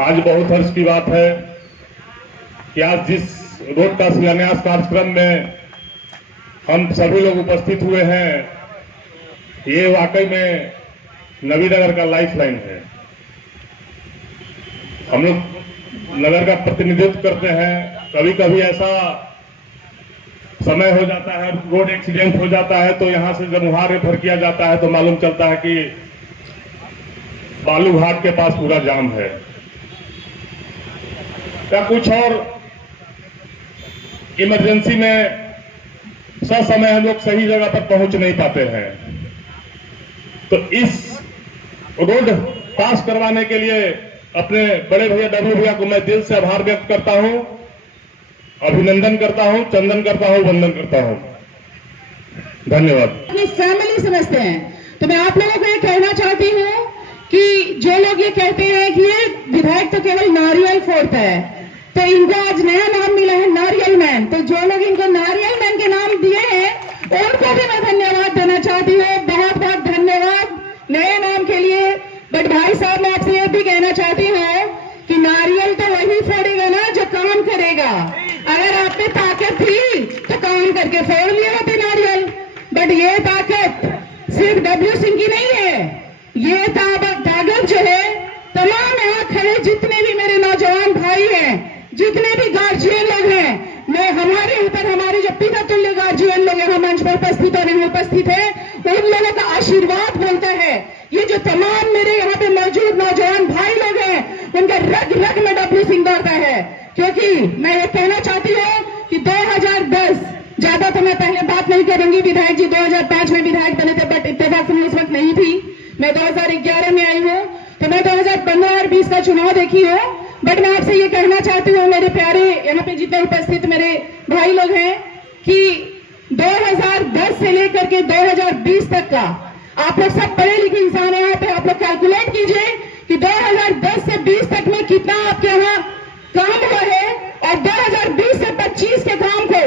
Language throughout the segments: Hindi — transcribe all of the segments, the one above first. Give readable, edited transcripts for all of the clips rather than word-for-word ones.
आज बहुत हर्ष की बात है कि आज जिस रोड का शिलान्यास कार्यक्रम में हम सभी लोग उपस्थित हुए हैं, ये वाकई में नवीनगर का लाइफलाइन है। हम लोग नगर का प्रतिनिधित्व करते हैं। कभी कभी ऐसा समय हो जाता है, रोड एक्सीडेंट हो जाता है, तो यहां से जब वहां रेफर किया जाता है तो मालूम चलता है कि बालू घाट के पास पूरा जाम है या कुछ और इमरजेंसी में ससमय हम लोग सही जगह पर पहुंच नहीं पाते हैं। तो इस रोड पास करवाने के लिए अपने बड़े भैया डब्लू भैया को मैं दिल से आभार व्यक्त करता हूं, अभिनंदन करता हूं, चंदन करता हूं, वंदन करता हूं। धन्यवाद। अपनी फैमिली समझते हैं, तो मैं आप लोगों को ये कहना चाहती हूँ कि जो लोग ये कहते हैं कि ये विधायक तो केवल नारियल फोड़ता है, तो इनको आज नया नाम मिला है नारियल मैन। तो जो लोग इनको नारियल मैन के नाम दिए हैं उनको भी मैं धन्यवाद देना चाहती हूँ। बहुत बहुत धन्यवाद नए नाम के लिए। बट भाई साहब, मैं आपसे ये भी कहना चाहती हूँ कि नारियल तो वही फोड़ेगा ना जो काम करेगा। अगर आप में ताकत थी तो काम करके फोड़ लिए होते नारियल। बट ये ताकत सिर्फ डब्ल्यू सिंह की नहीं है, ये ताकत जो है तमाम यहाँ खड़े जितने भी मेरे नौजवान भाई हैं, जितने भी गार्जियन लोग हैं, मैं हमारे ऊपर हमारे जो पिता तुल्य गार्जियन लोग यहाँ मंच पर उपस्थित और यहाँ उपस्थित है, उन लोगों का आशीर्वाद बोलता है। ये जो तमाम मेरे यहाँ पे मौजूद नौजवान भाई लोग हैं, उनका रग रग में डब्ल्यू सिंह दौड़ता है। क्योंकि मैं ये कहना चाहती हूँ कि 2010, ज्यादा तो मैं पहले बात नहीं करूंगी, विधायक जी 2005 में विधायक बने थे, बट इत्तेफाक से उस वक्त नहीं थी। मैं 2011 में आई हूँ, तो मैं 2015 और 20 का चुनाव देखी हूँ। बट मैं आपसे ये कहना चाहती हूँ मेरे प्यारे यहाँ पे जितने उपस्थित मेरे भाई लोग हैं कि 2010 से लेकर के 2020 तक का आप लोग सब पढ़े लिखे इंसान है, यहाँ पे आप लोग कैलकुलेट कीजिए कि 2010 से 20 तक में कितना आपके यहाँ काम हुआ है, और 2020 से 25 के काम को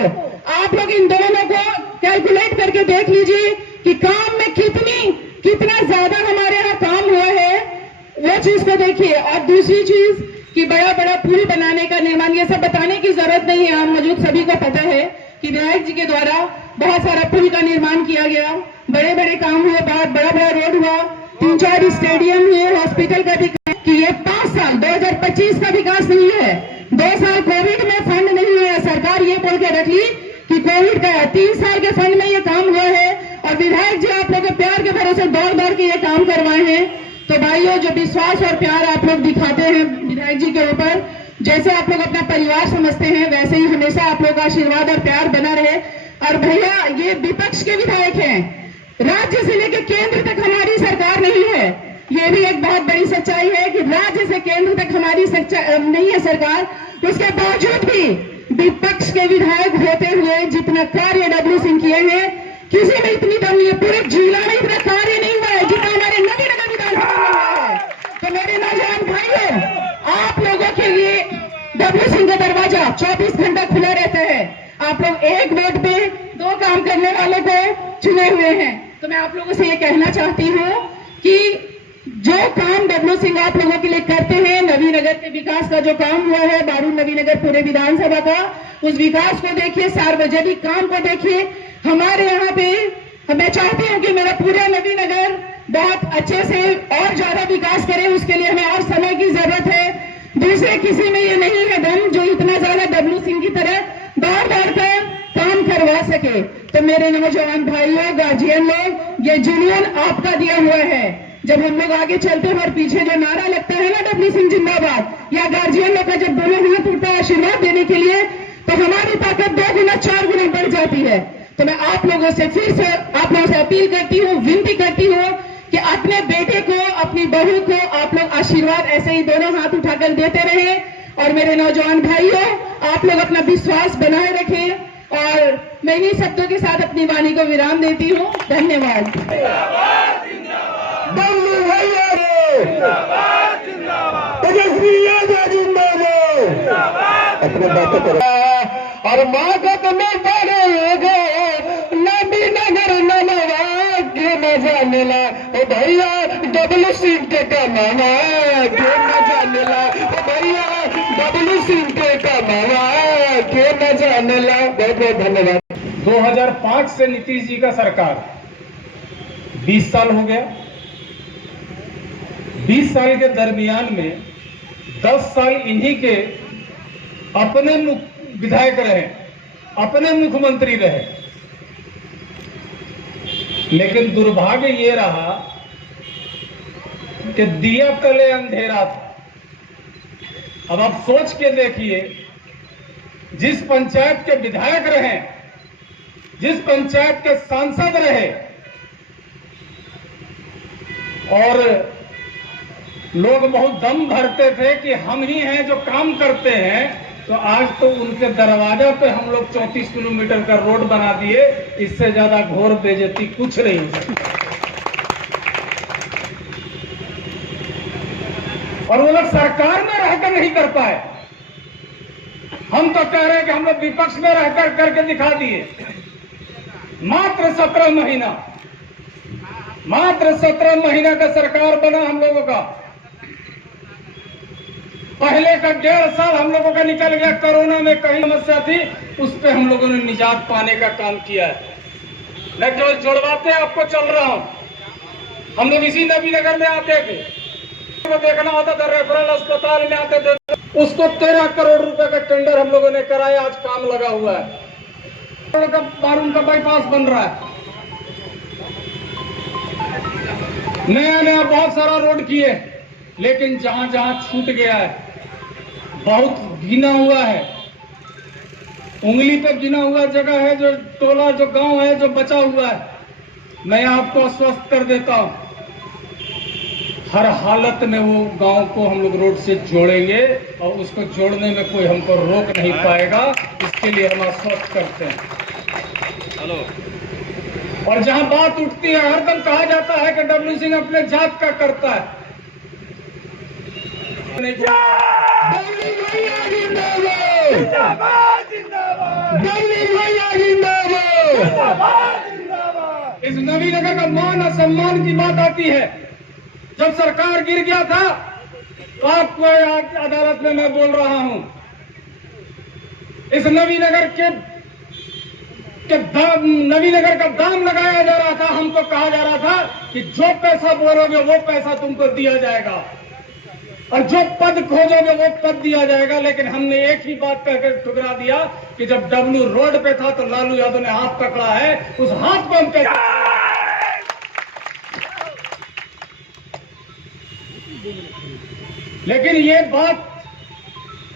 आप लोग इन दोनों को कैलकुलेट करके देख लीजिए कि काम में कितना ज्यादा हमारे यहाँ काम हुआ है, वो चीज को देखिए। और दूसरी चीज कि बड़ा बड़ा पुल बनाने का निर्माण, ये सब बताने की जरूरत नहीं है, हम मौजूद सभी को पता है कि विधायक जी के द्वारा बहुत सारा पुल का निर्माण किया गया, बड़े बड़े काम हुए, बहुत बड़ा बड़ा रोड हुआ, 3-4 स्टेडियम हुए, हॉस्पिटल का भी। कि ये 5 साल 2025 का विकास नहीं है, 2 साल कोविड में फंड नहीं हुआ, सरकार ये बोल के रख ली कि कोविड का 3 साल के फंड में ये काम हुआ है, और विधायक जी आप लोग के प्यार के भरोसे दौड़ दौड़ के ये काम करवाए हैं। तो भाइयों, जो विश्वास और प्यार आप लोग दिखाते हैं विधायक जी के ऊपर, जैसे आप लोग अपना परिवार समझते हैं, वैसे ही हमेशा आप लोग का आशीर्वाद और प्यार बना रहे। और भैया, ये विपक्ष के विधायक हैं, राज्य से लेकर केंद्र तक हमारी सरकार नहीं है। ये भी एक बहुत बड़ी सच्चाई है कि राज्य से केंद्र तक हमारी नहीं है सरकार, उसके बावजूद भी विपक्ष के विधायक होते हुए जितना कार्य डब्ल्यू सिंह किए हैं, किसी में इतनी दम नहीं है, पूरे जिला में इतना कार्य नहीं हुआ है जितना हमारे नवीनगर विधानसभा में हुआ है। तो मेरे नौजवान भाइयों, आप लोगों के लिए डब्ल्यू सिंह का दरवाजा 24 घंटा खुला रहता है। आप लोग एक वोट पे 2 काम करने वालों को चुने हुए हैं। तो मैं आप लोगों से ये कहना चाहती हूँ कि जो काम डब्ल्यू सिंह आप लोगों के लिए करते हैं, नवीनगर के विकास का जो काम हुआ है, बारूद नवीनगर पूरे विधानसभा का, उस विकास को देखिए, सार्वजनिक काम को देखिए। हमारे यहाँ पे मैं चाहती हूँ कि मेरा पूरा नवीनगर बहुत अच्छे से और ज्यादा विकास करे, उसके लिए हमें और समय की जरूरत है। दूसरे किसी में ये नहीं है दम जो इतना ज्यादा डब्ल्यू सिंह की तरह दौड़ दौड़ कर काम करवा सके। तो मेरे नौजवान भाइयों, गार्जियन लोग, ये जुनून आपका दिया हुआ है। जब हम लोग आगे चलते हैं और पीछे जो नारा लगता है ना डब्ल्यू सिंह जिंदाबाद, या गार्जियन लोग का जब दोनों हाथ उठता है आशीर्वाद देने के लिए, तो हमारी ताकत 2 गुना 4 गुना बढ़ जाती है। तो मैं आप लोगों से फिर से आप लोगों से अपील करती हूँ, विनती करती हूँ कि अपने बेटे को, अपनी बहू को आप लोग आशीर्वाद ऐसे ही दोनों हाथ उठाकर देते रहे। और मेरे नौजवान भाइयों, आप लोग अपना विश्वास बनाए रखें। और मैं इन्हीं शब्दों के साथ अपनी वाणी को विराम देती हूँ। धन्यवाद। और मागत में पड़ेगा नवीनगर नमवा के न जानेला, भैया डब्ल्यू सिंह के नामा के न जानेला। सिंह के कमावा के न जानला। बहुत बहुत धन्यवाद। 2005 से नीतीश जी का सरकार 20 साल हो गया। 20 साल के दरमियान में 10 साल इन्हीं के अपने विधायक रहे, अपने मुख्यमंत्री रहे। लेकिन दुर्भाग्य ये रहा कि दिया तले अंधेरा था। अब आप सोच के देखिए, जिस पंचायत के विधायक रहे, जिस पंचायत के सांसद रहे और लोग बहुत दम भरते थे कि हम ही हैं जो काम करते हैं, तो आज तो उनके दरवाजा पे हम लोग 34 किलोमीटर का रोड बना दिए। इससे ज्यादा घोर बेइज्जती कुछ नहीं हो सकती। और वो लोग सरकार में रहकर नहीं कर पाए। हम तो कह रहे हैं कि हम लोग विपक्ष में रहकर करके दिखा दिए। मात्र 17 महीना, मात्र 17 महीना का सरकार बना हम लोगों का। पहले का 1.5 साल हम लोगों का निकल गया। कोरोना में कहीं समस्या थी, उस पे हम लोगों ने निजात पाने का काम किया है। मैं केवल जुड़वाते आपको चल रहा हूं। हम लोग इसी नबीनगर में आते थे, तो देखना होता था, रेफरल अस्पताल में आते थे, उसको 13 करोड़ रुपए का टेंडर हम लोगों ने कराया। आज काम लगा हुआ है। बारून का बाईपास बन रहा है, नया नया बहुत सारा रोड किए। लेकिन जहां जहां छूट गया है, बहुत गिना हुआ है, उंगली पे गिना हुआ जगह है, जो टोला, जो गांव है, जो बचा हुआ है। मैं आपको आश्वस्त कर देता हूं, हर हालत में वो गांव को हम लोग रोड से जोड़ेंगे और उसको जोड़ने में कोई हमको रोक नहीं पाएगा। इसके लिए हम आश्वस्त करते हैं। हेलो। और जहां बात उठती है, हरदम कहा जाता है कि डब्ल्यू सिंह अपने जात का करता है। इस नबीनगर का मान और सम्मान की बात आती है। जब सरकार गिर गया था, तो आपको अदालत में मैं बोल रहा हूं, इस नबीनगर के नबीनगर का दाम लगाया जा रहा था। हमको कहा जा रहा था कि जो पैसा बोलोगे वो पैसा तुमको दिया जाएगा और जो पद खोजोगे वो पद दिया जाएगा। लेकिन हमने एक ही बात कहकर ठुकरा दिया कि जब डब्लू रोड पे था तो लालू यादव ने हाथ पकड़ा है, उस हाथ को हम कैसे। लेकिन ये बात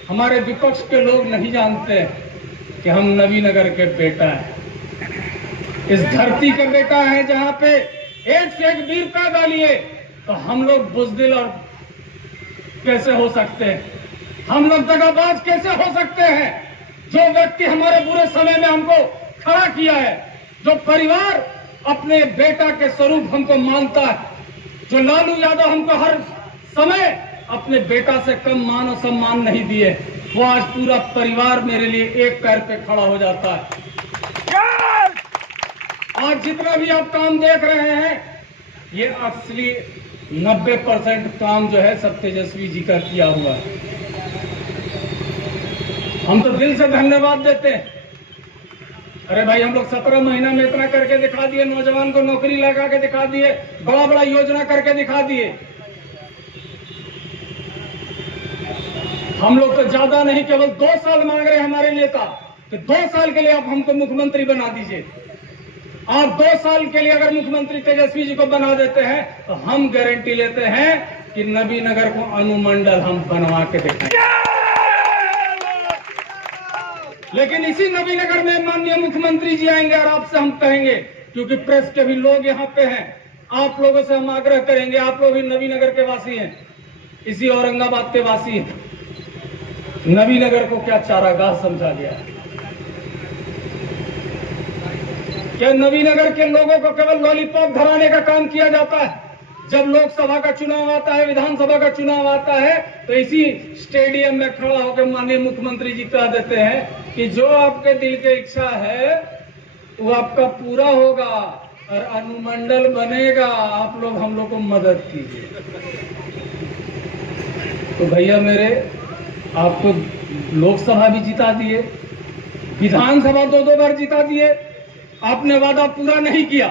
हमारे विपक्ष के लोग नहीं जानते कि हम नबीनगर के बेटा हैं, इस धरती के बेटा हैं, जहां पे एक से एक वीर पैदा लिए। तो हम लोग बुजदिल और कैसे हो सकते हैं, हम लोग दगाबाज कैसे हो सकते हैं? जो व्यक्ति हमारे बुरे समय में हमको खड़ा किया है, जो परिवार अपने बेटा के स्वरूप हमको मानता है, जो लालू यादव हमको हर समय अपने बेटा से कम मान और सम्मान नहीं दिए, वो आज पूरा परिवार मेरे लिए एक पैर पे खड़ा हो जाता है। आज जितना भी आप काम देख रहे हैं, ये असली 90% काम जो है सब तेजस्वी जी का किया हुआ है। हम तो दिल से धन्यवाद देते हैं। अरे भाई, हम लोग 17 महीना में इतना करके दिखा दिए, नौजवान को नौकरी लगा के दिखा दिए, बड़ा बड़ा योजना करके दिखा दिए। हम लोग तो ज्यादा नहीं, केवल 2 साल मांग रहे हैं हमारे नेता कि 2 साल के लिए आप हमको मुख्यमंत्री बना दीजिए। आप 2 साल के लिए अगर मुख्यमंत्री तेजस्वी जी को बना देते हैं तो हम गारंटी लेते हैं कि नबीनगर को अनुमंडल हम बनवा के देखेंगे। लेकिन इसी नबीनगर में माननीय मुख्यमंत्री जी आएंगे और आपसे हम कहेंगे, क्योंकि प्रेस के भी लोग यहाँ पे हैं, आप लोगों से हम आग्रह करेंगे, आप लोग भी नबीनगर के वासी हैं, इसी औरंगाबाद के वासी हैं। नबीनगर को क्या चारागाह समझा गया है? क्या नबीनगर के लोगों को केवल लॉलीपॉप धराने का काम किया जाता है? जब लोकसभा का चुनाव आता है, विधानसभा का चुनाव आता है, तो इसी स्टेडियम में खड़ा होकर माननीय मुख्यमंत्री जी कह देते हैं कि जो आपके दिल की इच्छा है वो आपका पूरा होगा और अनुमंडल बनेगा, आप लोग हम लोग को मदद कीजिए। तो भैया मेरे, आपको लोकसभा भी जिता दिए, विधानसभा 2-2 बार जिता दिए। आपने वादा पूरा नहीं किया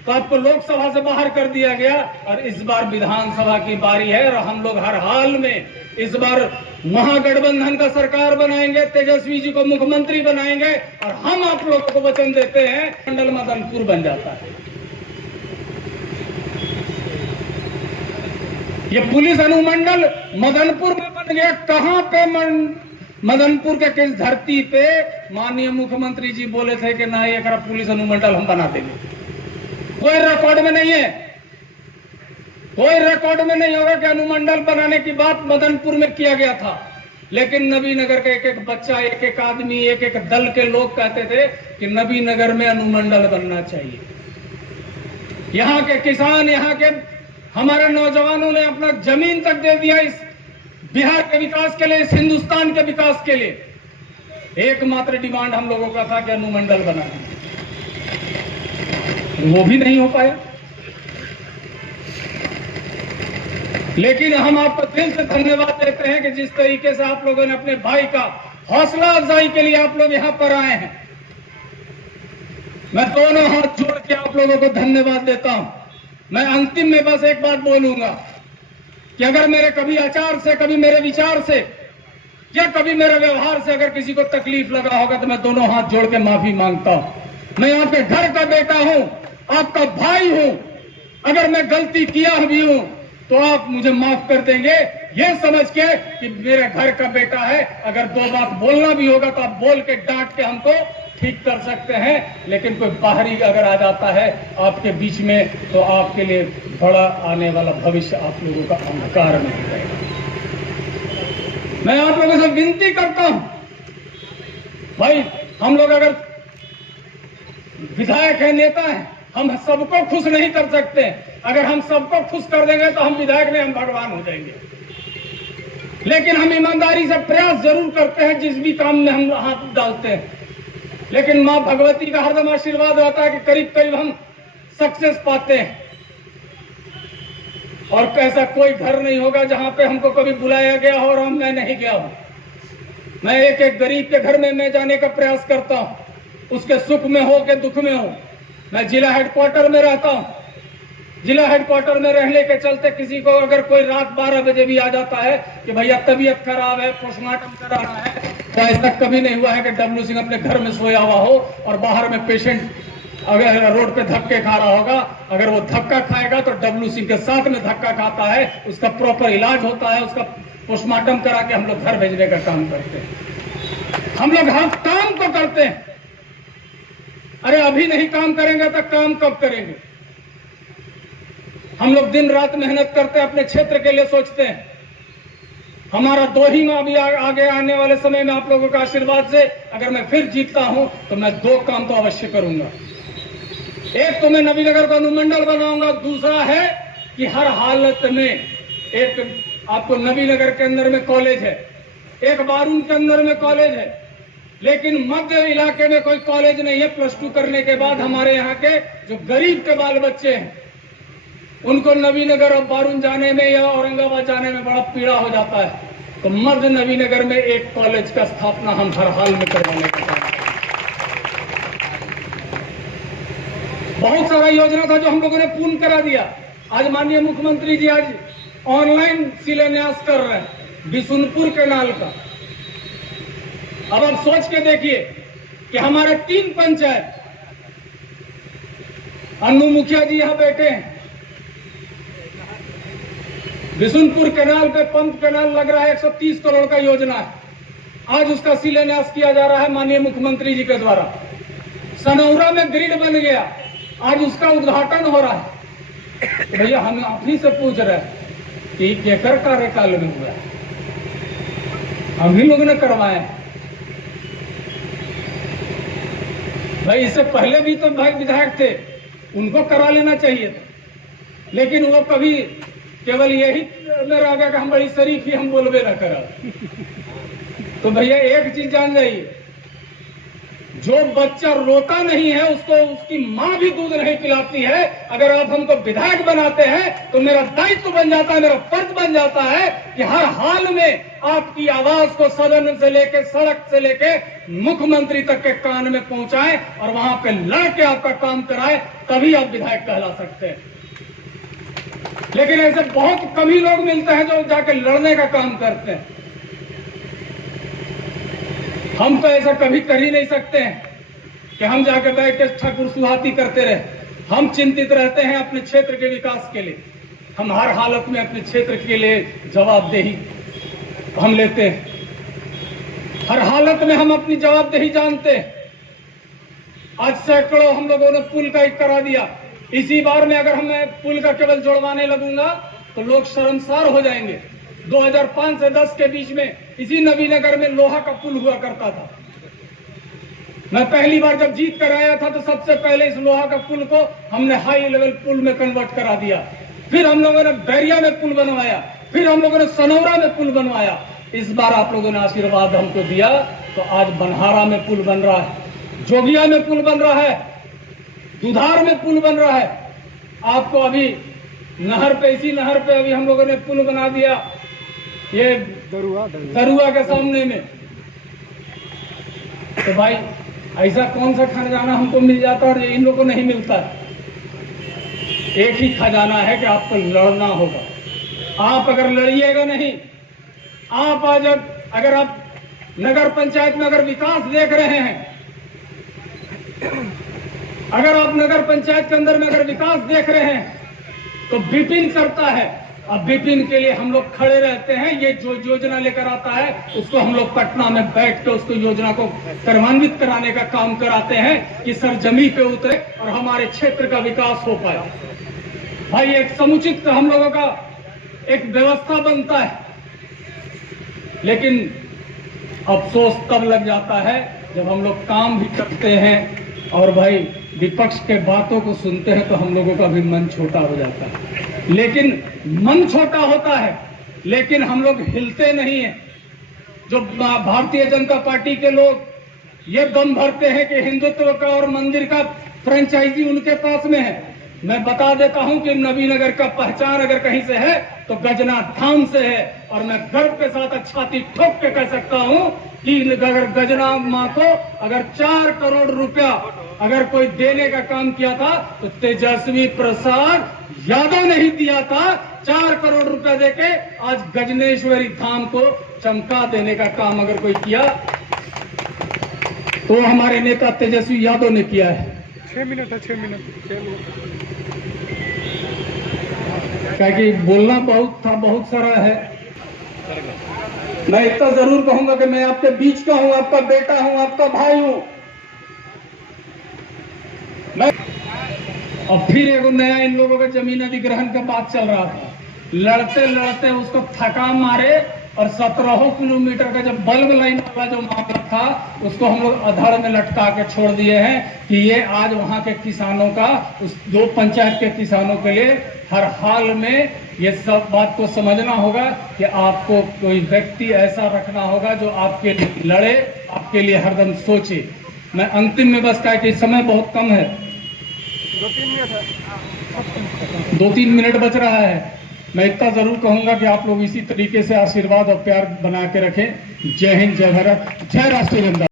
तो आपको लोकसभा से बाहर कर दिया गया, और इस बार विधानसभा की बारी है और हम लोग हर हाल में इस बार महागठबंधन का सरकार बनाएंगे, तेजस्वी जी को मुख्यमंत्री बनाएंगे, और हम आप लोगों को वचन देते हैं मंडल मदनपुर बन जाता है। ये पुलिस अनुमंडल मदनपुर में बन गया। कहां पे मदनपुर के किस धरती पे माननीय मुख्यमंत्री जी बोले थे कि ना ये पुलिस अनुमंडल हम बना देंगे? कोई रिकॉर्ड में नहीं है, कोई रिकॉर्ड में नहीं होगा कि अनुमंडल बनाने की बात मदनपुर में किया गया था। लेकिन नबीनगर का एक एक बच्चा, एक एक आदमी, एक एक दल के लोग कहते थे कि नबीनगर में अनुमंडल बनना चाहिए। यहाँ के किसान, यहाँ के हमारे नौजवानों ने अपना जमीन तक दे दिया इस बिहार के विकास के लिए, इस हिंदुस्तान के विकास के लिए। एकमात्र डिमांड हम लोगों का था कि अनुमंडल बना दें, वो भी नहीं हो पाया। लेकिन हम आपको दिल से धन्यवाद देते हैं कि जिस तरीके से आप लोगों ने अपने भाई का हौसला अफजाई के लिए आप लोग यहां पर आए हैं। मैं दोनों हाथ जोड़ के आप लोगों को धन्यवाद देता हूं। मैं अंतिम में बस एक बात बोलूंगा कि अगर मेरे कभी आचार से, कभी मेरे विचार से या कभी मेरे व्यवहार से अगर किसी को तकलीफ लगा होगा तो मैं दोनों हाथ जोड़ के माफी मांगता हूं। मैं आपके घर का बेटा हूं, आपका भाई हूं। अगर मैं गलती किया भी हूं तो आप मुझे माफ कर देंगे, ये समझ के कि मेरे घर का बेटा है। अगर 2 बात बोलना भी होगा तो आप बोल के डांट के हमको ठीक कर सकते हैं। लेकिन कोई बाहरी अगर आ जाता है आपके बीच में तो आपके लिए बड़ा आने वाला भविष्य आप लोगों का अंधकार में हो जाएगा। मैं आप लोगों से विनती करता हूं, भाई हम लोग अगर विधायक है, नेता है, हम सबको खुश नहीं कर सकते। अगर हम सबको खुश कर देंगे तो हम विधायक नहीं, हम भगवान हो जाएंगे। लेकिन हम ईमानदारी से प्रयास जरूर करते हैं जिस भी काम में हम हाथ डालते हैं। लेकिन मां भगवती का हरदम आशीर्वाद होता है कि करीब करीब हम सक्सेस पाते हैं। और ऐसा कोई घर नहीं होगा जहां पे हमको कभी बुलाया गया हो और मैं नहीं गया हूं। मैं एक एक गरीब के घर में मैं जाने का प्रयास करता हूं, उसके सुख में हो के दुख में हो। मैं जिला हेडक्वार्टर में रहता हूं। जिला हेडक्वार्टर में रहने के चलते किसी को अगर कोई रात 12 बजे भी आ जाता है कि भैया तबीयत खराब है, पोस्टमार्टम कराना है, तो ऐसा कभी नहीं हुआ है कि डब्लू सिंह अपने घर में सोया हुआ हो और बाहर में पेशेंट अगर रोड पे धक्के खा रहा होगा। अगर वो धक्का खाएगा तो डब्लू सिंह के साथ में धक्का खाता है, उसका प्रॉपर इलाज होता है, उसका पोस्टमार्टम करा के हम लोग घर भेजने का काम करते हैं। हम लोग हर काम को करते हैं। अरे अभी नहीं काम करेंगे तो काम कब करेंगे? हम लोग दिन रात मेहनत करते हैं, अपने क्षेत्र के लिए सोचते हैं। हमारा 2 ही माह भी आगे आने वाले समय में आप लोगों का आशीर्वाद से अगर मैं फिर जीतता हूं तो मैं 2 काम तो अवश्य करूंगा। एक तो मैं नबीनगर का अनुमंडल बनाऊंगा, दूसरा है कि हर हालत में एक आपको नबीनगर के अंदर में कॉलेज है, एक बारून के अंदर में कॉलेज है, लेकिन मध्य इलाके में कोई कॉलेज नहीं है। +2 करने के बाद हमारे यहाँ के जो गरीब के बाल बच्चे हैं उनको नबीनगर और बारून जाने में या औरंगाबाद जाने में बड़ा पीड़ा हो जाता है। तो मध्य नबीनगर में एक कॉलेज का स्थापना हम हर हाल में करवाने का चाहते हैं। बहुत सारा योजना था जो हम लोगों ने पूर्ण करा दिया। आज माननीय मुख्यमंत्री जी आज ऑनलाइन शिलान्यास कर रहे हैं बिशुनपुर केनाल का। अब आप सोच के देखिए कि हमारे 3 पंचायत, अन्नू मुखिया जी यहां बैठे हैं, बिशुनपुर केनाल पे पंप केनाल लग रहा है, 130 करोड़ का योजना है। आज उसका शिलान्यास किया जा रहा है माननीय मुख्यमंत्री जी के द्वारा। सनौरा में ग्रिड बन गया, आज उसका उद्घाटन हो रहा है। तो भैया हम आप ही से पूछ रहे हैं कि केकर कार्यकाल में हुआ है? हम ही लोगों ने करवाए हैं। भाई इससे पहले भी तो भाई विधायक थे, उनको करा लेना चाहिए था। लेकिन वो कभी केवल यही में रह गया कि हम बड़ी शरीफ ही हम बोलबे न करा। तो भैया एक चीज जान जाइए, जो बच्चा रोता नहीं है उसको उसकी माँ भी दूध नहीं पिलाती है। अगर आप हमको विधायक बनाते हैं तो मेरा दायित्व बन जाता है, मेरा फर्ज बन जाता है कि हर हाल में आपकी आवाज को सदन से लेके, सड़क से लेके मुख्यमंत्री तक के कान में पहुंचाएं और वहां पे लड़ के आपका काम कराए, तभी आप विधायक कहला सकते हैं। लेकिन ऐसे बहुत कम ही लोग मिलते हैं जो जाके लड़ने का काम करते हैं। हम तो ऐसा कभी कर ही नहीं सकते हैं कि हम जाके बैठ के ठाकुर सुहाती करते रहे। हम चिंतित रहते हैं अपने क्षेत्र के विकास के लिए। हम हर हालत में अपने क्षेत्र के लिए जवाबदेही हम लेते हैं। हर हालत में हम अपनी जवाबदेही जानते हैं। आज सैकड़ों हम लोगों ने पुल का एक करा दिया। इसी बार में अगर मैं पुल का केवल जोड़वाने लगूंगा तो लोग शर्मसार हो जाएंगे। 2005 से 10 के बीच में इसी नवीनगर में लोहा का पुल हुआ करता था। मैं पहली बार जब जीत कर आया था तो सबसे पहले इस लोहा का पुल को हमने हाई लेवल पुल में कन्वर्ट करा दिया। फिर हम लोगों ने बैरिया में पुल बनवाया, फिर हम लोगों ने सनौरा में पुल बनवाया। इस बार आप लोगों ने आशीर्वाद हमको दिया तो आज बनहारा में पुल बन रहा है, जोगिया में पुल बन रहा है, दुधार में पुल बन रहा है। आपको अभी नहर पे, इसी नहर पे अभी हम लोगों ने पुल बना दिया, ये दरुआ के सामने में। तो भाई ऐसा कौन सा खजाना हमको मिल जाता है और इन लोगों को नहीं मिलता है? एक ही खजाना है कि आपको लड़ना होगा। आप अगर लड़िएगा नहीं, आप आज अगर आप नगर पंचायत में अगर विकास देख रहे हैं, अगर आप नगर पंचायत के अंदर में अगर विकास देख रहे हैं तो विपिन करता है। अब विपिन के लिए हम लोग खड़े रहते हैं। ये जो योजना लेकर आता है उसको हम लोग पटना में बैठ के उसको योजना को क्रियान्वित कराने का काम कराते हैं कि सर जमीन पे उतरे और हमारे क्षेत्र का विकास हो पाए। भाई एक समुचित हम लोगों का एक व्यवस्था बनता है, लेकिन अफसोस तब लग जाता है जब हम लोग काम भी करते हैं और भाई विपक्ष के बातों को सुनते हैं तो हम लोगों का भी मन छोटा हो जाता है। लेकिन मन छोटा होता है लेकिन हम लोग हिलते नहीं हैं। जो भारतीय जनता पार्टी के लोग ये दम भरते हैं कि हिंदुत्व का और मंदिर का फ्रेंचाइजी उनके पास में है। मैं बता देता हूं कि नवीनगर का पहचान अगर कहीं से है तो गजना धाम से है। और मैं गर्व के साथ छाती ठोक के कह सकता हूं कि अगर गजना माँ को अगर 4 करोड़ रुपया अगर कोई देने का काम किया था तो तेजस्वी प्रसाद यादव नहीं दिया था। 4 करोड़ रुपया देके आज गजनेश्वरी धाम को चमका देने का काम अगर कोई किया तो हमारे नेता तेजस्वी यादव ने किया है। 6 मिनट है, 6 मिनट। क्या कि बोलना बहुत था, बहुत सारा है। मैं इतना जरूर कहूंगा कि मैं आपके बीच का हूं, आपका बेटा हूं, आपका भाई हूं। मैं और फिर एक नया इन लोगों का जमीन अधिग्रहण का बात चल रहा था। लड़ते लड़ते उसको थका मारे और 17 किलोमीटर का जब बल्ब लाइन वाला जो मामला था उसको हम लोग अधड़ में लटका के छोड़ दिए हैं कि ये आज वहां के किसानों का, उस 2 पंचायत के किसानों के लिए हर हाल में ये सब बात को समझना होगा कि आपको कोई व्यक्ति ऐसा रखना होगा जो आपके लिए लड़े, आपके लिए हरदम सोचे। मैं अंतिम में बस कहा कि समय बहुत कम है, 2-3 मिनट बच रहा है। मैं इतना जरूर कहूंगा कि आप लोग इसी तरीके से आशीर्वाद और प्यार बना के रखें। जय हिंद, जय भारत, जय राष्ट्रीय जनता।